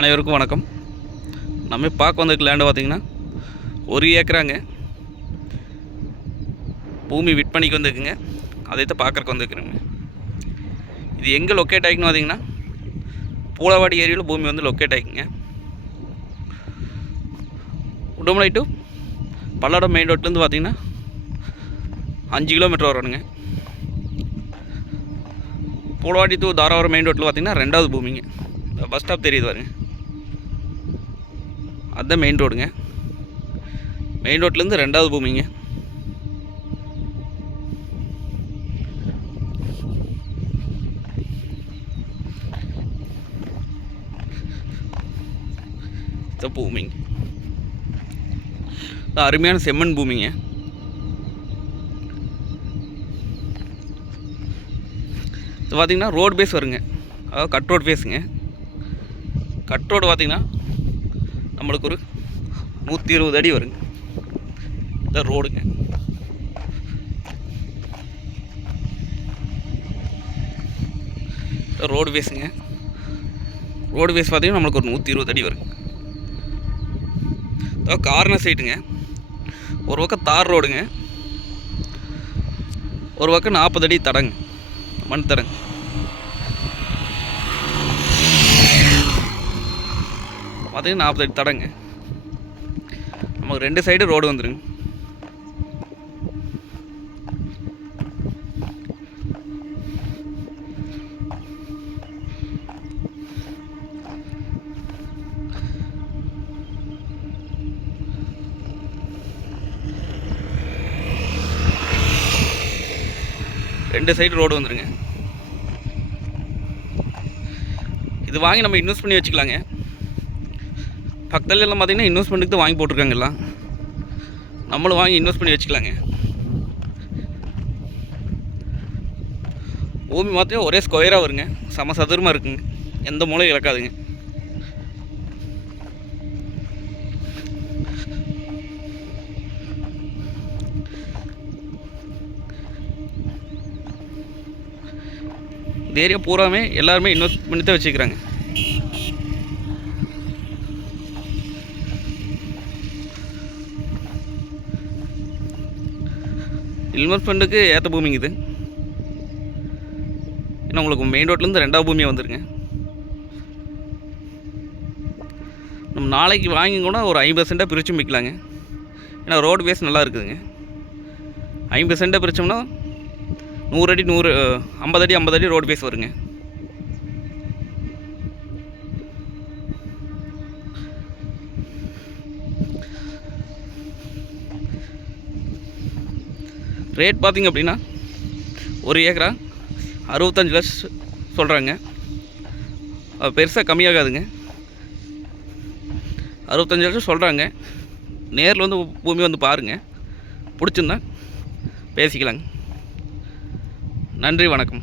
அனைவருக்கும் வணக்கம். நம்ம பார்க்க வந்திருக்க லேண்டு பார்த்திங்கன்னா 1 ஏக்கராங்க. பூமி விற்பனைக்கு வந்துருக்குங்க. அதைத்தான் பார்க்குறக்கு வந்துருக்குறேங்க. இது எங்கே லொக்கேட் ஆகிக்குன்னு பார்த்திங்கன்னா பூலவாடி ஏரியாவில் பூமி வந்து லொக்கேட் ஆகிக்குங்க. உடுமலை டு பல்லடம் மெயின் ரோட்லேருந்து பார்த்திங்கன்னா 5 கிலோமீட்டர் வரணுங்க. பூலவாடி டு தாராபுரம் மெயின் ரோட்டில் பார்த்திங்கன்னா 2வது பூமிங்க. பஸ் ஸ்டாப் தெரியுது பாருங்க, அதுதான் மெயின் ரோடுங்க. மெயின் ரோட்லேருந்து 2வது பூமிங்க. இந்த பூமிங்க அருமையான செம்மண் பூமிங்க. இது பார்த்திங்கன்னா ரோடு பேஸ் வருங்க, அதாவது கட் ரோடு பேஸுங்க. கட் ரோடு பார்த்திங்கன்னா நம்மளுக்கு ஒரு 120 அடி வருங்க. இந்த ரோடுங்க. ரோடு பேஸுங்க. ரோடு பேஸ் பார்த்திங்கன்னா நம்மளுக்கு ஒரு 120 அடி வருங்க. அதாவது கார்னர் சைட்டுங்க. ஒரு பக்கம் தார் ரோடுங்க, ஒரு பக்கம் 40 அடி தடங்க, மண் தடங்க. பார்த்திங்கன்னா 40 அடி தடங்க. நமக்கு 2 சைடு ரோடு வந்துருங்க. ரெண்டு சைடு ரோடு வந்துருங்க. இது வாங்கி நம்ம இன்வெஸ்ட் பண்ணி வச்சுக்கலாங்க. பக்கத்துல எல்லாம் பார்த்திங்கன்னா இன்வெஸ்ட்மெண்ட்டுக்கு தான் வாங்கி போட்டிருக்காங்க. எல்லாம் நம்மளும் வாங்கி இன்வெஸ்ட் பண்ணி வச்சுக்கலாங்க. பூமி பார்த்தீங்கன்னா ஒரே ஸ்கொயராக வருங்க, சம சதுரமாக இருக்குங்க, எந்த மூலையும் இழக்காதுங்க. இந்த ஏரியா பூராமே எல்லாருமே இன்வெஸ்ட் பண்ணி தான் வச்சுக்கிறாங்க. இன்வெஸ்ட்மெண்ட்டுக்கு ஏற்ற பூமிங்க இது. ஏன்னா உங்களுக்கு மெயின் ரோட்லேருந்து 2வது பூமியாக வந்துருங்க. நம்ம நாளைக்கு வாங்கி கூட ஒரு 50 சென்ட்டாக பிரித்து விற்கலாங்க. ஏன்னா ரோடு பேஸ் நல்லா இருக்குதுங்க. 50 சென்ட்டாக பிரித்தோம்னா 100 அடி 50 அடி 50 அடி ரோடு பேஸ் வருங்க. ரேட் பார்த்திங்க அப்படின்னா 1 ஏக்கரா 65 லட்சம் சொல்கிறாங்க. அது பெருசாக கம்மியாகாதுங்க. 65 லட்சம் சொல்கிறாங்க. நேரில் வந்து பூமி வந்து பாருங்கள், பிடிச்சிருந்தா பேசிக்கலாங்க. நன்றி, வணக்கம்.